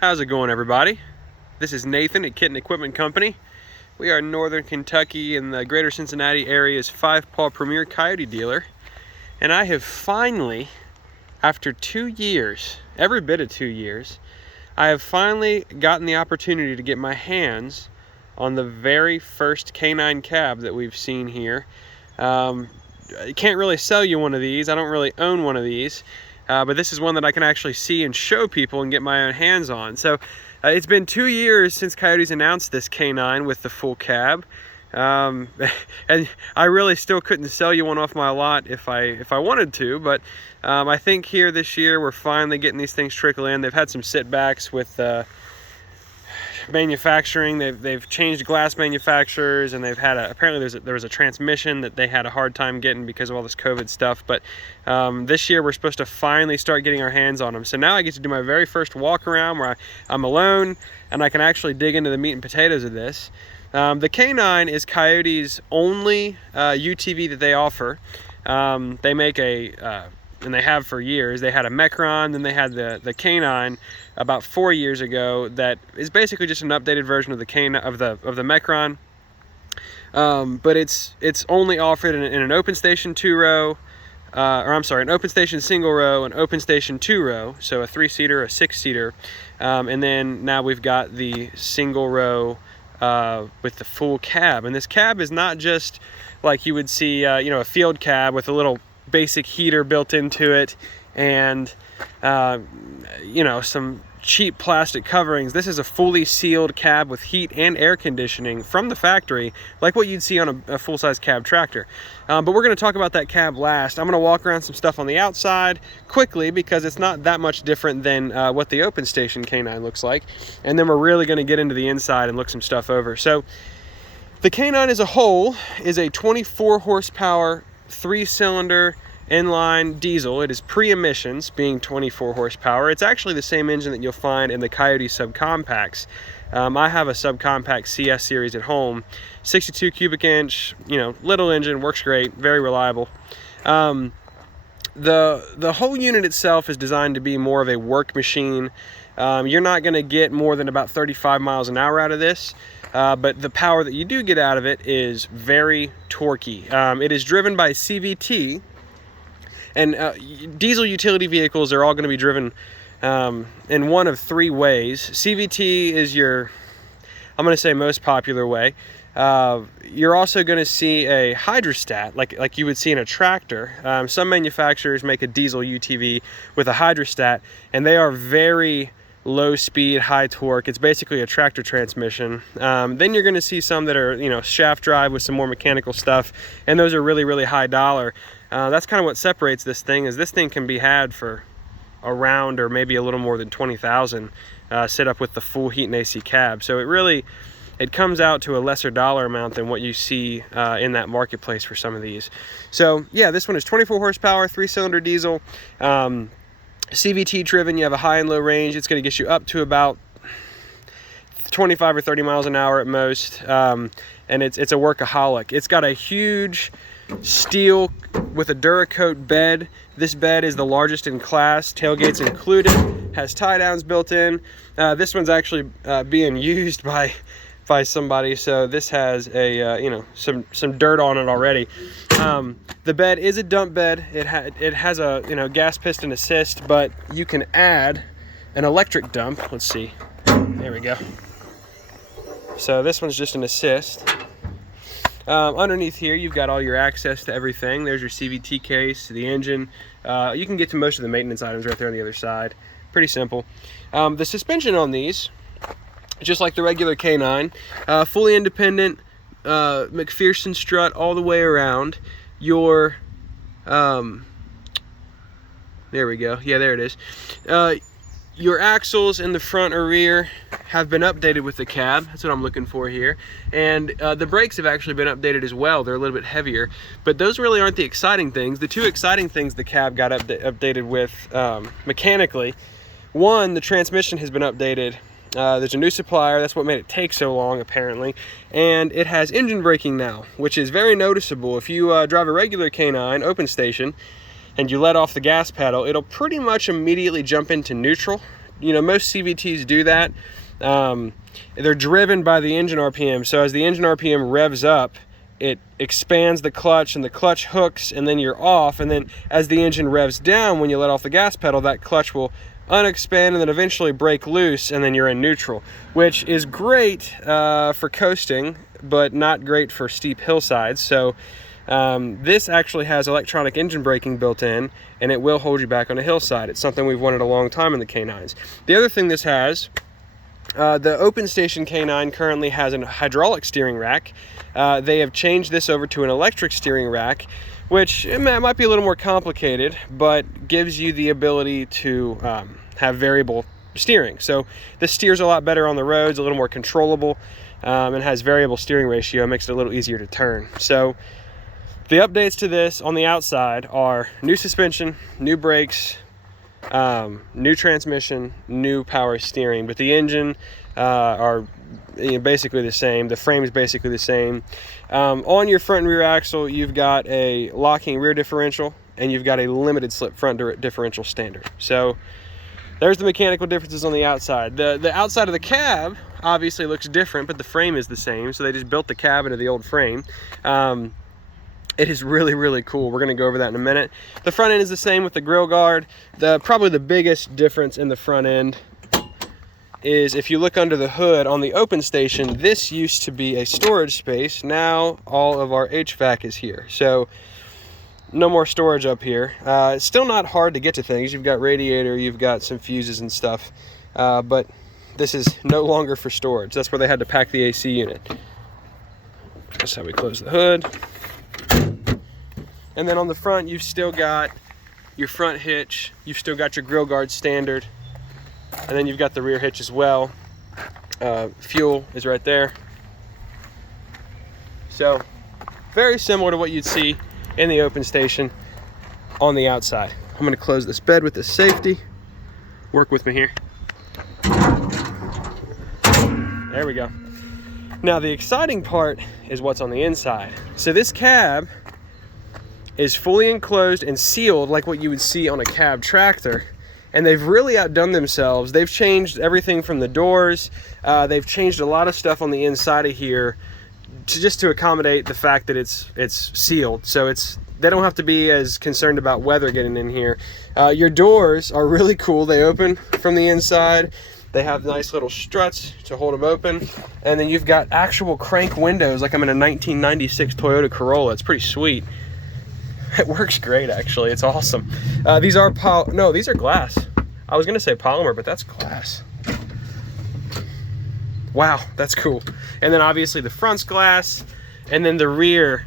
How's it going, everybody? This is Nathan at Kitten Equipment Company. We are in Northern Kentucky in the greater Cincinnati area's five-paw premier coyote dealer. And I have finally, after 2 years, every bit of 2 years, I have finally gotten the opportunity to get my hands on the very first canine cab that we've seen here. I can't really sell you one of these. I don't really own one of these. But this is one that I can actually see and show people and get my own hands on. So it's been 2 years since Coyotes announced this canine with the full cab. And I really still couldn't sell you one off my lot if I wanted to, but I think here this year we're finally getting these things trickle in. They've had some setbacks with manufacturing. They've changed glass manufacturers, and they've had apparently there was a transmission that they had a hard time getting because of all this COVID stuff. But this year we're supposed to finally start getting our hands on them. So now I get to do my very first walk around where I'm alone and I can actually dig into the meat and potatoes of this. The canine is Coyote's only UTV that they offer. They make and they have for years. They had a Mecron, then they had the canine about 4 years ago that is basically just an updated version of the Mecron. But it's only offered in an open station 2-row, an open station single row, an open station 2-row, so a 3-seater, a 6-seater, and then now we've got the single row with the full cab. And this cab is not just like you would see, a field cab with a little basic heater built into it and some cheap plastic coverings. This is a fully sealed cab with heat and air conditioning from the factory, like what you'd see on a full-size cab tractor. But we're going to talk about that cab last. I'm going to walk around some stuff on the outside quickly because it's not that much different than what the open station canine looks like, and then we're really going to get into the inside and look some stuff over. So the canine as a whole is a 24 horsepower 3-cylinder inline diesel. It is pre-emissions, being 24 horsepower. It's actually the same engine that you'll find in the Kioti subcompacts. I have a subcompact CS series at home, 62 cubic inch, little engine, works great, very reliable. The whole unit itself is designed to be more of a work machine. You're not going to get more than about 35 miles an hour out of this. But the power that you do get out of it is very torquey. It is driven by CVT, and diesel utility vehicles are all going to be driven in one of 3 ways. CVT is I'm going to say, most popular way. You're also going to see a hydrostat, like you would see in a tractor. Some manufacturers make a diesel UTV with a hydrostat, and they are very low speed, high torque. It's basically a tractor transmission. Then you're going to see some that are, shaft drive with some more mechanical stuff, and those are really, really high dollar. That's kind of what separates this thing, is this thing can be had for around or maybe a little more than 20,000 set up with the full heat and AC cab. So it comes out to a lesser dollar amount than what you see in that marketplace for some of these. So yeah, this one is 24 horsepower, 3-cylinder diesel. CVT driven. You have a high and low range. It's going to get you up to about 25 or 30 miles an hour at most, and it's a workaholic. It's got a huge steel with a Duracoat bed. This bed is the largest in class, tailgates included, has tie downs built in. This one's actually being used by somebody, so this has a some dirt on it already. The bed is a dump bed. It has a gas piston assist, but you can add an electric dump. Let's see, there we go. So this one's just an assist. Underneath here you've got all your access to everything. There's your CVT case, the engine. You can get to most of the maintenance items right there on the other side. Pretty simple. The suspension on these, just like the regular canine, fully independent, McPherson strut all the way around. Your there we go, yeah, there it is. Your axles in the front or rear have been updated with the cab. That's what I'm looking for here. And the brakes have actually been updated as well. They're a little bit heavier, but those really aren't the exciting things. The 2 exciting things the cab got updated with mechanically. One, the transmission has been updated. There's a new supplier. That's what made it take so long, apparently. And it has engine braking now, which is very noticeable. If you drive a regular canine open station and you let off the gas pedal, it'll pretty much immediately jump into neutral you know, most CVTs do that. They're driven by the engine RPM. So as the engine RPM revs up, it expands the clutch and the clutch hooks, and then you're off. And then as the engine revs down, when you let off the gas pedal, that clutch will unexpand and then eventually break loose, and then you're in neutral, which is great for coasting, but not great for steep hillsides. So this actually has electronic engine braking built in, and it will hold you back on a hillside. It's something we've wanted a long time in the K9s. The other thing this has, the open station K9 currently has a hydraulic steering rack. They have changed this over to an electric steering rack, which might be a little more complicated, but gives you the ability to have variable steering. So this steers a lot better on the roads, a little more controllable, and has variable steering ratio, makes it a little easier to turn. So the updates to this on the outside are new suspension, new brakes, new transmission, new power steering, but the engine are basically the same. The frame is basically the same. On your front and rear axle, you've got a locking rear differential, and you've got a limited slip front differential standard. So there's the mechanical differences on the outside. The outside of the cab obviously looks different, but the frame is the same. So they just built the cab into the old frame. It is really, really cool. We're going to go over that in a minute. The front end is the same with the grill guard. Probably the biggest difference in the front end is if you look under the hood on the open station, this used to be a storage space. Now all of our HVAC is here. So no more storage up here. It's still not hard to get to things. You've got radiator, you've got some fuses and stuff, but this is no longer for storage. That's where they had to pack the AC unit. That's how we close the hood. And then on the front, you've still got your front hitch, you've still got your grill guard standard, and then you've got the rear hitch as well. Fuel is right there. So very similar to what you'd see in the open station on the outside. I'm going to close this bed with the safety. Work with me here. There we go. Now the exciting part is what's on the inside. So this cab is fully enclosed and sealed like what you would see on a cab tractor, and they've really outdone themselves. They've changed everything from the doors. They've changed a lot of stuff on the inside of here just to accommodate the fact that it's sealed, so they don't have to be as concerned about weather getting in here. Your doors are really cool. They open from the inside. They have nice little struts to hold them open, and then you've got actual crank windows like I'm in a 1996 Toyota Corolla. It's pretty sweet. It works great, actually. It's awesome. These are these are glass. I was gonna say polymer, but that's glass. Wow, that's cool. And then obviously the front's glass, and then the rear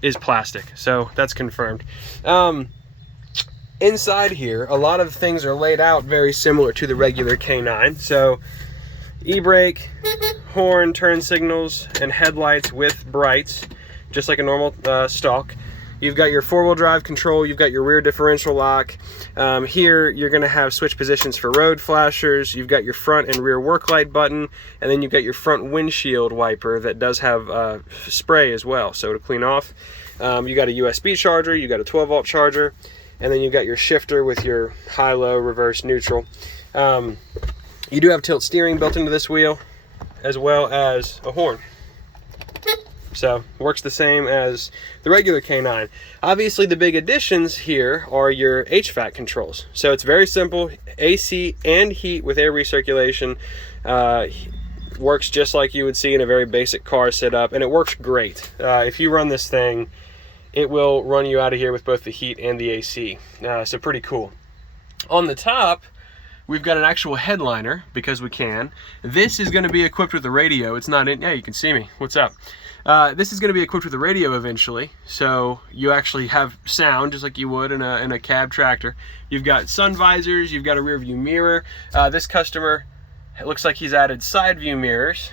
is plastic. So that's confirmed. Inside here, a lot of things are laid out very similar to the regular K9. So e-brake, horn, turn signals, and headlights with brights, just like a normal stalk. You've got your four-wheel drive control, you've got your rear differential lock. Here you're going to have switch positions for road flashers, you've got your front and rear work light button, and then you've got your front windshield wiper that does have spray as well, so to clean off. You got a USB charger, you got a 12-volt charger, and then you've got your shifter with your high-low, reverse, neutral. You do have tilt steering built into this wheel, as well as a horn. So works the same as the regular K9. Obviously the big additions here are your HVAC controls. So it's very simple, AC and heat with air recirculation. Works just like you would see in a very basic car setup, and it works great. If you run this thing, it will run you out of here with both the heat and the AC. So pretty cool. On the top, we've got an actual headliner, because we can. This is going to be equipped with a radio. It's not in, yeah, you can see me. What's up? This is going to be equipped with a radio eventually, so you actually have sound just like you would in a cab tractor. You've got sun visors, you've got a rear view mirror. This customer, it looks like he's added side view mirrors,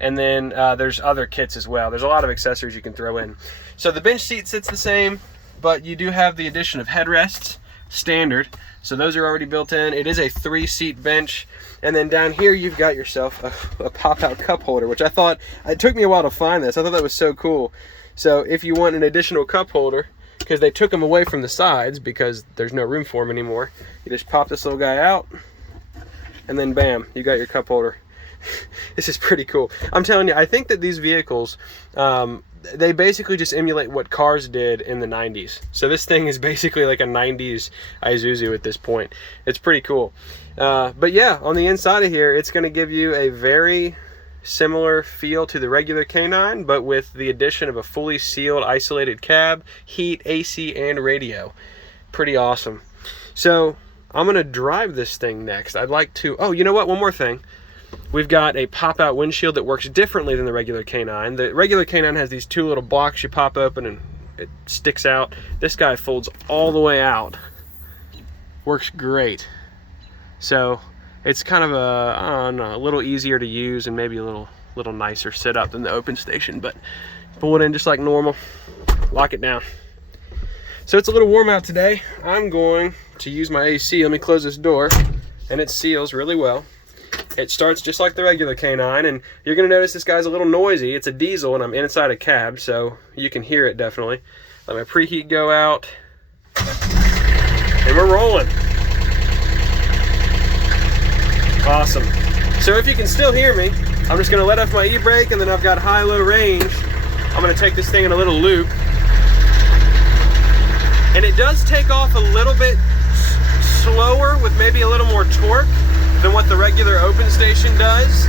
and then there's other kits as well. There's a lot of accessories you can throw in. So the bench seat sits the same, but you do have the addition of headrests, standard. So those are already built in. It is a 3-seat bench. And then down here, you've got yourself a pop-out cup holder, which I thought, it took me a while to find this. I thought that was so cool. So if you want an additional cup holder, because because they took them away from the sides because there's no room for them anymore. You just pop this little guy out, and then bam, you got your cup holder. This is pretty cool. I'm telling you, I think that these vehicles, they basically just emulate what cars did in the 90s. So this thing is basically like a 90s Isuzu at this point. It's pretty cool. But yeah, on the inside of here, it's going to give you a very similar feel to the regular K9, but with the addition of a fully sealed, isolated cab, heat, AC, and radio. Pretty awesome. So I'm going to drive this thing next. I'd like to, oh, you know what? One more thing. We've got a pop-out windshield that works differently than the regular K9. The regular K9 has these two little blocks you pop open and it sticks out. This guy folds all the way out. Works great. So it's kind of a, I don't know, a little easier to use and maybe a little nicer setup than the open station, but pull it in just like normal, lock it down. So it's a little warm out today. I'm going to use my AC. Let me close this door, and it seals really well. It starts just like the regular K9, and you're going to notice this guy's a little noisy. It's a diesel, and I'm inside a cab, so you can hear it definitely. Let my preheat go out, and we're rolling. Awesome. So if you can still hear me, I'm just going to let off my e-brake, and then I've got high-low range. I'm going to take this thing in a little loop. And it does take off a little bit slower with maybe a little more torque than what the regular open station does.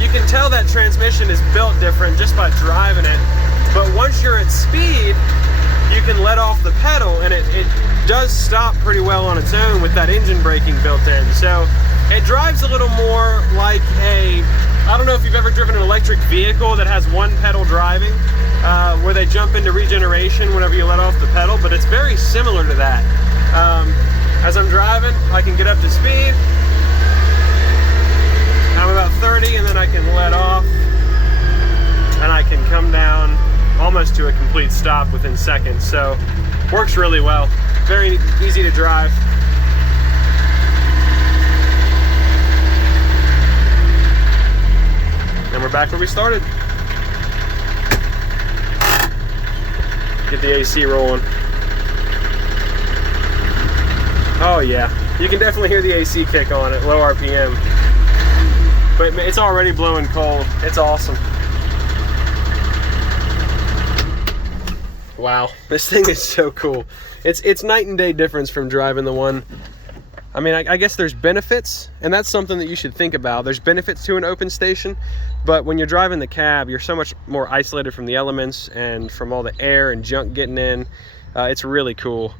You can tell that transmission is built different just by driving it. But once you're at speed, you can let off the pedal, and it does stop pretty well on its own with that engine braking built in. So it drives a little more like a, I don't know if you've ever driven an electric vehicle that has one pedal driving, where they jump into regeneration whenever you let off the pedal, but it's very similar to that. As I'm driving, I can get up to speed. I'm about 30, and then I can let off, and I can come down almost to a complete stop within seconds. So works really well, very easy to drive. And we're back where we started. Get the AC rolling. Oh yeah, you can definitely hear the AC kick on at low RPM. But it's already blowing cold. It's awesome. Wow, this thing is so cool. It's night and day difference from driving the one. I mean, I guess there's benefits, and that's something that you should think about. There's benefits to an open station, but when you're driving the cab, you're so much more isolated from the elements and from all the air and junk getting in. It's really cool.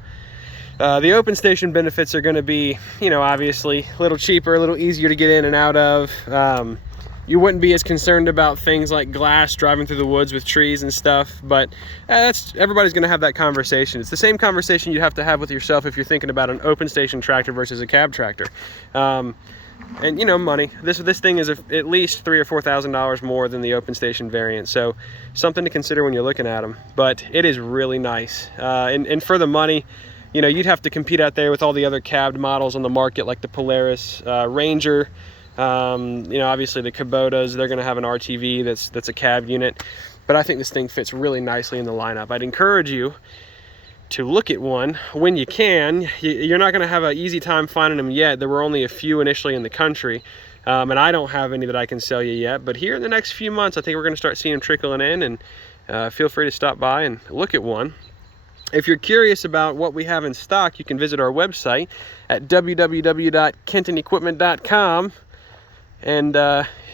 The open station benefits are going to be, you know, obviously a little cheaper, a little easier to get in and out of. You wouldn't be as concerned about things like glass driving through the woods with trees and stuff, but everybody's going to have that conversation. It's the same conversation you have to have with yourself if you're thinking about an open station tractor versus a cab tractor. And you know, money. This thing is at least $3,000 or $4,000 more than the open station variant, so something to consider when you're looking at them. But it is really nice, and for the money, you know, you'd have to compete out there with all the other cabbed models on the market, like the Polaris, Ranger. You know, obviously the Kubotas, they're going to have an RTV that's a cab unit, but I think this thing fits really nicely in the lineup. I'd encourage you to look at one when you can. You're not going to have an easy time finding them yet. There were only a few initially in the country, and I don't have any that I can sell you yet, but here in the next few months, I think we're going to start seeing them trickling in, and feel free to stop by and look at one. If you're curious about what we have in stock, you can visit our website at www.kentonequipment.com and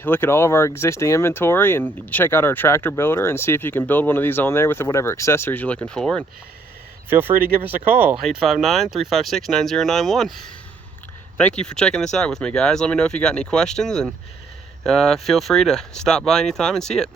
look at all of our existing inventory and check out our tractor builder and see if you can build one of these on there with whatever accessories you're looking for. And feel free to give us a call, 859-356-9091. Thank you for checking this out with me, guys. Let me know if you got any questions, and feel free to stop by anytime and see it.